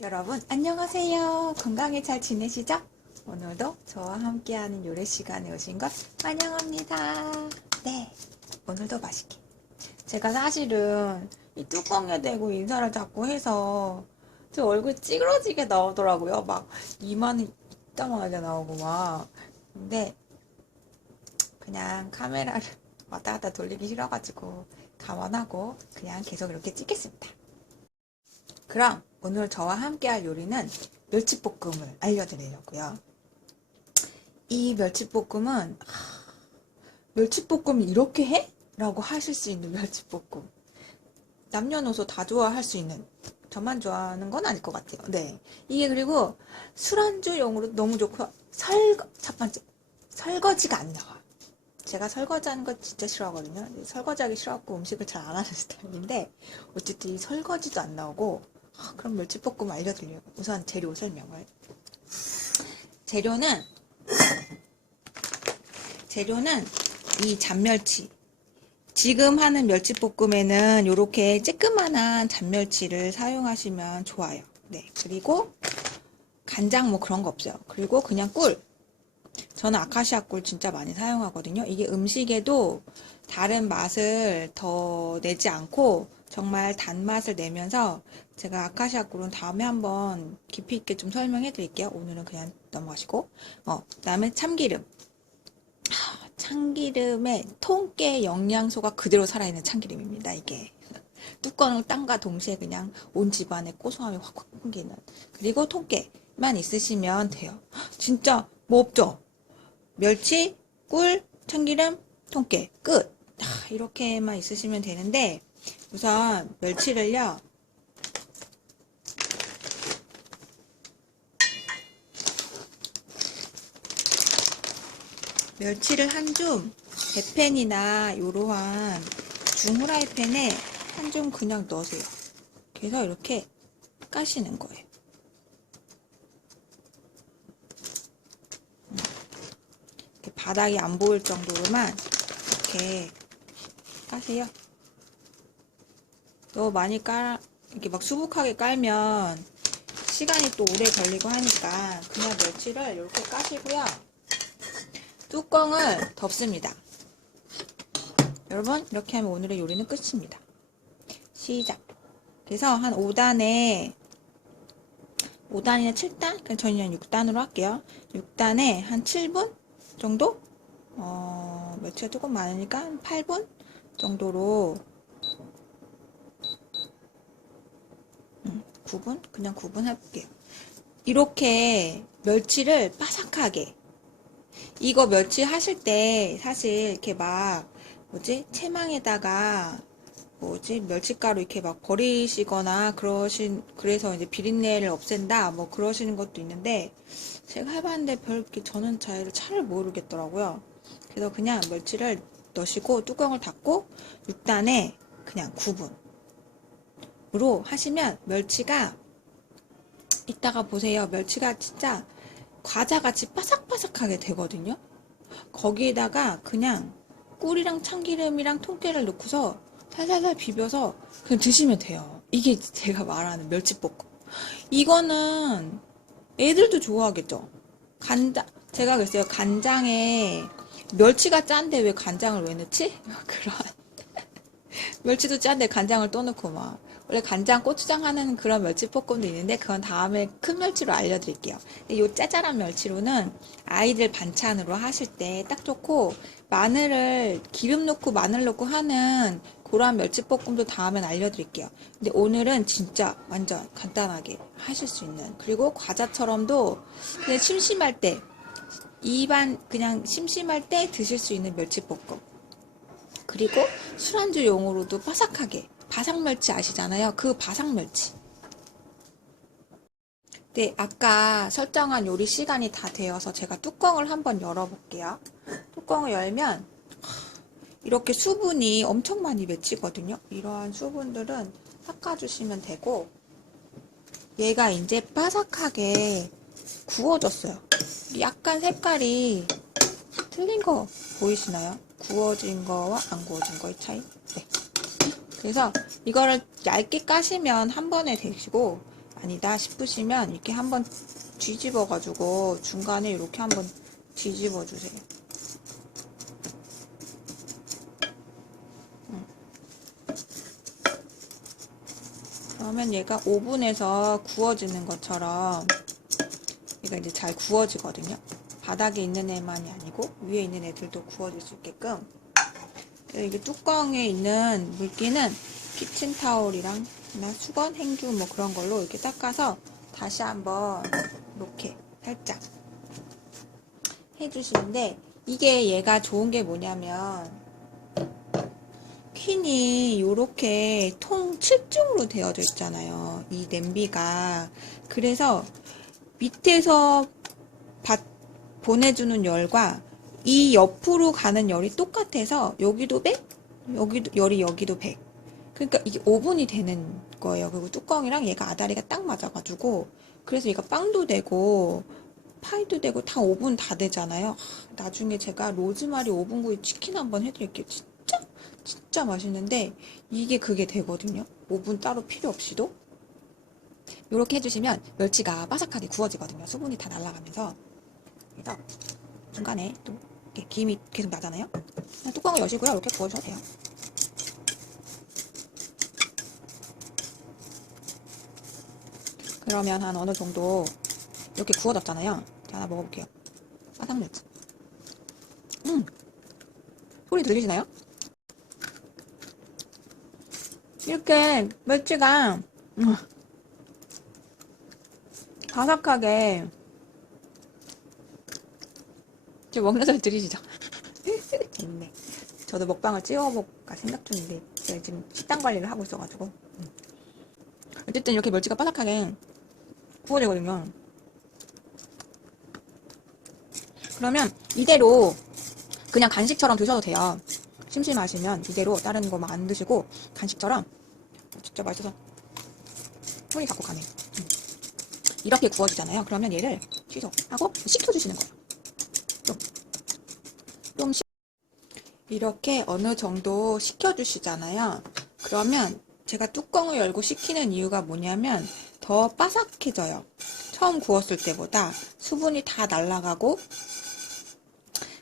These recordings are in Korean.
여러분 안녕하세요. 건강에 잘 지내시죠? 오늘도 저와 함께하는 요리 시간에 오신 것 환영합니다. 네, 오늘도 맛있게. 제가 사실은 이 뚜껑에 대고 인사를 자꾸 해서 제 얼굴 찌그러지게 나오더라고요. 막 이마는 이따만하게 나오고 막. 근데 그냥 카메라를 왔다 갔다 돌리기 싫어가지고 감안하고 그냥 계속 이렇게 찍겠습니다. 그럼 오늘 저와 함께 할 요리는 멸치볶음을 알려드리려고요. 이 멸치볶음은 하, 멸치볶음이 이렇게 해? 라고 하실 수 있는 멸치볶음. 남녀노소 다 좋아할 수 있는 저만 좋아하는 건 아닐 것 같아요. 네. 이게 그리고 술안주용으로 너무 좋고 설거 첫 번째 설거지가 안 나와. 제가 설거지하는 거 진짜 싫어하거든요. 설거지하기 싫어하고 음식을 잘 안 하는 스타일인데 어쨌든 이 설거지도 안 나오고 아, 그럼 멸치볶음 알려드려요. 우선 재료 설명을. 재료는 재료는 이 잔멸치. 지금 하는 멸치볶음에는 이렇게 쬐끄만한 잔멸치를 사용하시면 좋아요. 네. 그리고 간장 뭐 그런 거 없어요. 그리고 그냥 꿀. 저는 아카시아 꿀 진짜 많이 사용하거든요. 이게 음식에도 다른 맛을 더 내지 않고 정말 단맛을 내면서 제가 아카시아 꿀은 다음에 한번 깊이 있게 좀 설명해 드릴게요. 오늘은 그냥 넘어가시고. 어, 그다음에 참기름. 하, 참기름에 통깨 영양소가 그대로 살아있는 참기름입니다. 이게. 뚜껑을 딴과 동시에 그냥 온 집안에 고소함이 확확 풍기는. 그리고 통깨만 있으시면 돼요. 진짜 뭐 없죠? 멸치, 꿀, 참기름, 통깨 끝. 아, 이렇게만 있으시면 되는데 우선 멸치를요. 멸치를 한줌 대팬이나 이러한 중후라이팬에 한줌 그냥 넣으세요. 그래서 이렇게 까시는 거예요. 이렇게 바닥이 안 보일 정도로만 이렇게 까세요. 너무 많이 깔, 이렇게 막 수북하게 깔면 시간이 또 오래 걸리고 하니까 그냥 멸치를 이렇게 까시고요. 뚜껑을 덮습니다. 여러분, 이렇게 하면 오늘의 요리는 끝입니다. 시작. 그래서 한 5단에 5단이나 7단? 그냥 저는 6단으로 할게요. 6단에 한 7분 정도? 어, 멸치가 조금 많으니까 한 8분 정도로 9분? 그냥 9분 해볼게요. 이렇게 멸치를 바삭하게. 이거 멸치 하실 때 사실 이렇게 막, 뭐지? 채망에다가, 뭐지? 멸치가루 이렇게 막 버리시거나 그러신, 그래서 이제 비린내를 없앤다? 뭐 그러시는 것도 있는데, 제가 해봤는데 별, 저는 잘, 잘 모르겠더라고요. 그래서 그냥 멸치를 넣으시고 뚜껑을 닫고 6단에 그냥 9분. 으로 하시면 멸치가 이따가 보세요. 멸치가 진짜 과자같이 바삭바삭하게 되거든요. 거기에다가 그냥 꿀이랑 참기름이랑 통깨를 넣고서 살살살 비벼서 그냥 드시면 돼요. 이게 제가 말하는 멸치볶음. 이거는 애들도 좋아하겠죠. 간장 제가 그랬어요. 간장에 멸치가 짠데 왜 간장을 왜 넣지? 그런 멸치도 짠데 간장을 또 넣고 막 원래 간장, 고추장 하는 그런 멸치 볶음도 있는데 그건 다음에 큰 멸치로 알려드릴게요. 이 짜잘한 멸치로는 아이들 반찬으로 하실 때 딱 좋고 마늘을 기름 넣고 마늘 넣고 하는 그런 멸치 볶음도 다음엔 알려드릴게요. 근데 오늘은 진짜 완전 간단하게 하실 수 있는 그리고 과자처럼도 그냥 심심할 때 입안 그냥 심심할 때 드실 수 있는 멸치 볶음 그리고 술안주용으로도 바삭하게 바삭멸치 아시잖아요. 그 바삭멸치. 네, 아까 설정한 요리 시간이 다 되어서 제가 뚜껑을 한번 열어볼게요. 뚜껑을 열면 이렇게 수분이 엄청 많이 맺히거든요. 이러한 수분들은 닦아주시면 되고 얘가 이제 바삭하게 구워졌어요. 약간 색깔이 틀린 거 보이시나요? 구워진 거와 안 구워진 거의 차이? 네. 그래서 이거를 얇게 까시면 한 번에 되시고 아니다 싶으시면 이렇게 한번 뒤집어 가지고 중간에 이렇게 한번 뒤집어 주세요. 음. 그러면 얘가 오븐에서 구워지는 것처럼 얘가 이제 잘 구워지거든요. 바닥에 있는 애만이 아니고 위에 있는 애들도 구워질 수 있게끔 이게 뚜껑에 있는 물기는 키친타올이랑 나 수건, 행주 뭐 그런 걸로 이렇게 닦아서 다시 한번 이렇게 살짝 해주시는데 이게 얘가 좋은 게 뭐냐면 퀸이 이렇게 통 7중으로 되어져 있잖아요. 이 냄비가. 그래서 밑에서 받, 보내주는 열과 이 옆으로 가는 열이 똑같아서 여기도 100, 여기도 열이 여기도 100. 그러니까 이게 오븐이 되는 거예요. 그리고 뚜껑이랑 얘가 아다리가 딱 맞아가지고 그래서 얘가 빵도 되고 파이도 되고 다 오븐 다 되잖아요. 하, 나중에 제가 로즈마리 오븐구이 치킨 한번 해드릴게요. 진짜 진짜 맛있는데 이게 그게 되거든요. 오븐 따로 필요 없이도 이렇게 해주시면 멸치가 바삭하게 구워지거든요. 수분이 다 날아가면서 그래서 중간에 또 김이 계속 나잖아요. 뚜껑을 여시고요. 이렇게 구워주셔도 돼요. 그러면 한 어느 정도 이렇게 구워졌잖아요. 자, 하나 먹어볼게요. 바삭멸치. 음! 소리 들리시나요? 이렇게 멸치가 음, 바삭하게 지금 먹는 소리 들리시죠? 재밌네. 저도 먹방을 찍어볼까 생각 중인데 제가 지금 식단 관리를 하고 있어가지고 음. 어쨌든 이렇게 멸치가 바삭하게 구워지거든요. 그러면 이대로 그냥 간식처럼 드셔도 돼요. 심심하시면 이대로 다른 거 막 안 드시고 간식처럼 진짜 맛있어서 손이 갖고 가네. 음. 이렇게 구워지잖아요. 그러면 얘를 취소하고 식혀주시는 거예요. 좀, 좀 식... 이렇게 어느 정도 식혀주시잖아요. 그러면 제가 뚜껑을 열고 식히는 이유가 뭐냐면 더 바삭해져요. 처음 구웠을 때보다 수분이 다 날아가고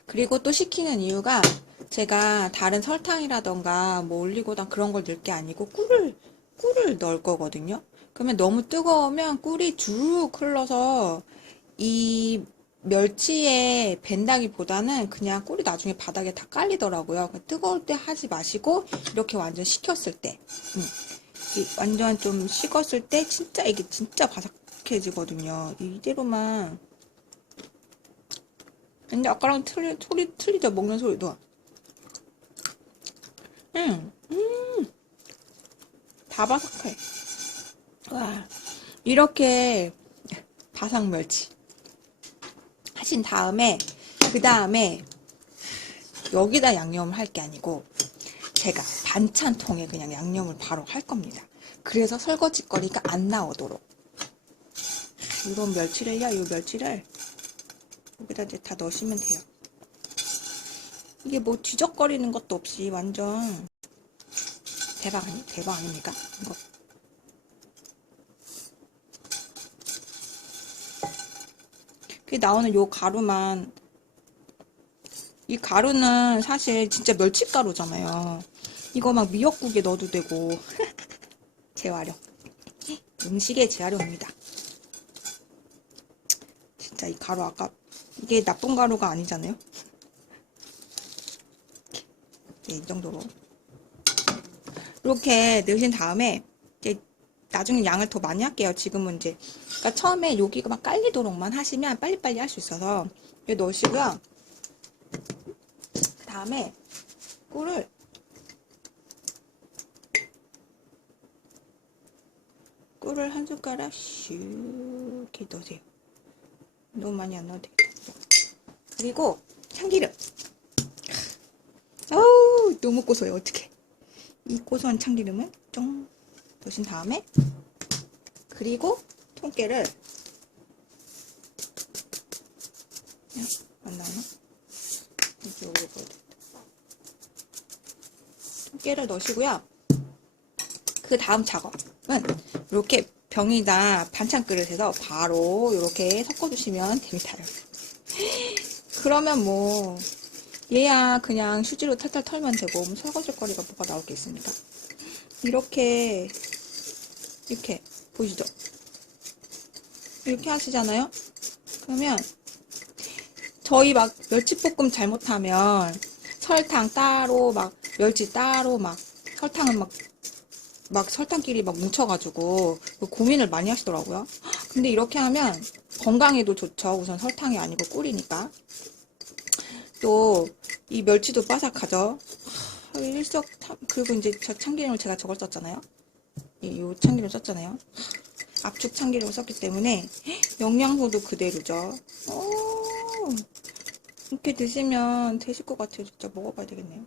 그리고 또 식히는 이유가 제가 다른 설탕이라던가 뭐 올리고당 그런 걸 넣을 게 아니고 꿀을 꿀을 넣을 거거든요. 그러면 너무 뜨거우면 꿀이 주르륵 흘러서 이 멸치에 밴다기보다는 그냥 꿀이 나중에 바닥에 다 깔리더라고요. 뜨거울 때 하지 마시고 이렇게 완전 식혔을 때 음. 완전 좀 식었을 때 진짜 이게 진짜 바삭해지거든요. 이대로만 근데 아까랑 틀리, 소리 틀리죠? 먹는 소리도. 음, 음, 다 바삭해. 와, 이렇게 바삭 멸치 하신 다음에 그 다음에 여기다 양념을 할 게 아니고 제가 반찬통에 그냥 양념을 바로 할 겁니다. 그래서 설거지 거리가 안 나오도록 이런 멸치를요, 이 멸치를 여기다 이제 다 넣으시면 돼요. 이게 뭐 뒤적거리는 것도 없이 완전 대박 아니? 대박 아닙니까? 이거. 그 나오는 요 가루만 이 가루는 사실 진짜 멸치가루잖아요. 이거 막 미역국에 넣어도 되고 재활용 음식의 재활용입니다. 진짜 이 가루 아까 이게 나쁜 가루가 아니잖아요. 네, 이 정도로 이렇게 넣으신 다음에 이제 나중에 양을 더 많이 할게요. 지금은 이제 그러니까 처음에 여기가 막 깔리도록만 하시면 빨리빨리 할 수 있어서 여기 넣으시고요. 그 다음에 꿀을 꿀을 한 숟가락 슉 이렇게 넣으세요. 너무 많이 안 넣어도 되겠다. 그리고 참기름. 어우 너무 고소해요. 어떡해. 이 고소한 참기름을 좀 넣으신 다음에 그리고 통깨를 안 나오나? 이쪽으로 보여드릴게요. 통깨를 넣으시고요. 그 다음 작업은 이렇게 병이나 반찬 그릇에서 바로 이렇게 섞어주시면 됩니다. 그러면 뭐 얘야 그냥 휴지로 탈탈 털면 되고 뭐 설거지 거리가 뭐가 나올 게 있습니까? 이렇게 이렇게 보이시죠? 이렇게 하시잖아요. 그러면 저희 막 멸치볶음 잘못하면 설탕 따로 막 멸치 따로 막 설탕은 막막 설탕끼리 막 뭉쳐가지고 고민을 많이 하시더라고요. 근데 이렇게 하면 건강에도 좋죠. 우선 설탕이 아니고 꿀이니까. 또 이 멸치도 바삭하죠. 하, 일석 그리고 이제 저 참기름을 제가 저걸 썼잖아요. 이요 참기름 썼잖아요. 압축 참기름을 썼기 때문에 영양소도 그대로죠. 오, 이렇게 드시면 되실 것 같아요. 진짜 먹어봐야 되겠네요.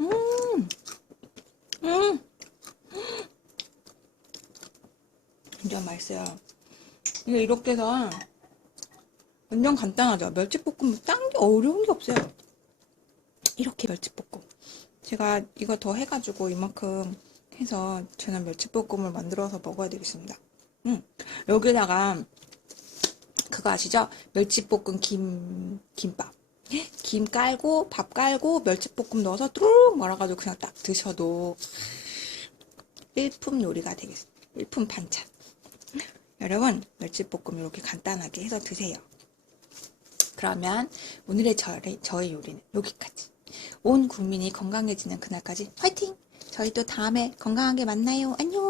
음, 음, 진짜 맛있어요. 이게 이렇게 해서 완전 간단하죠. 멸치볶음 딴 게 어려운 게 없어요. 이렇게 멸치볶음. 제가 이거 더 해가지고 이만큼 해서 저는 멸치볶음을 만들어서 먹어야 되겠습니다. 음, 여기다가 그거 아시죠? 멸치볶음 김, 김밥. 김 깔고, 밥 깔고, 멸치볶음 넣어서 뚜루룩 말아가지고 그냥 딱 드셔도 일품 요리가 되겠습니다. 일품 반찬. 여러분, 멸치볶음 이렇게 간단하게 해서 드세요. 그러면 오늘의 저의, 저의 요리는 여기까지. 온 국민이 건강해지는 그날까지 화이팅! 저희 또 다음에 건강하게 만나요. 안녕!